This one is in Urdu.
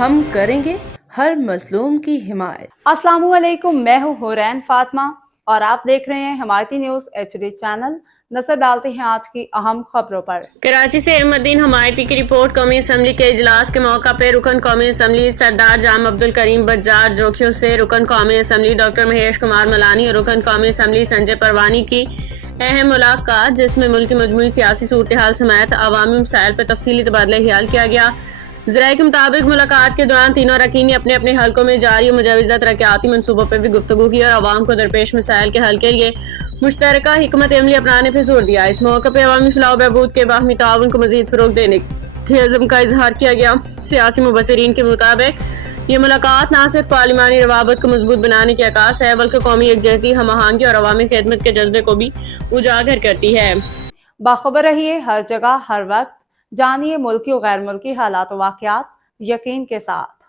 ہم کریں گے ہر مظلوم کی حمایت۔ السلام علیکم، میں ہوں حورین فاطمہ اور آپ دیکھ رہے ہیں حمایتی نیوز HD چینل۔ نظر ڈالتے ہیں آج کی اہم خبروں پر۔ کراچی سے احمد الدین حمایتی کی رپورٹ۔ قومی اسمبلی کے اجلاس کے موقع پہ رکن قومی اسمبلی سردار جامع عبدالکریم بجار جوکھیوں سے رکن قومی اسمبلی ڈاکٹر مہیش کمار ملانی اور رکن قومی اسمبلی سنجے پروانی کی اہم ملاقات، جس میں ملک کی مجموعی سیاسی صورتحال سمیت عوامی مسائل پر تفصیلی تبادلہ خیال کیا گیا۔ ذرائع کے مطابق ملاقات کے دوران تینوں اراکین نے اپنے اپنے حلقوں میں جاری و مجوزہ ترقیاتی منصوبوں پر بھی گفتگو کی اور عوام کو درپیش مسائل کے حل کے لیے مشترکہ حکمت عملی اپنانے پر زور دیا۔ اس موقع پہ عوامی فلاح و بہبود کے باہمی تعاون کو مزید فروغ دینے کے عزم کا اظہار کیا گیا۔ سیاسی مبصرین کے مطابق یہ ملاقات نہ صرف پارلیمانی روابط کو مضبوط بنانے کی عکاس ہے، بلکہ قومی یکجہتی، ہم آہنگی اور عوامی خدمت کے جذبے کو بھی اجاگر کرتی ہے۔ باخبر رہیے ہر جگہ ہر وقت، جانیے ملکی و غیر ملکی حالات و واقعات یقین کے ساتھ۔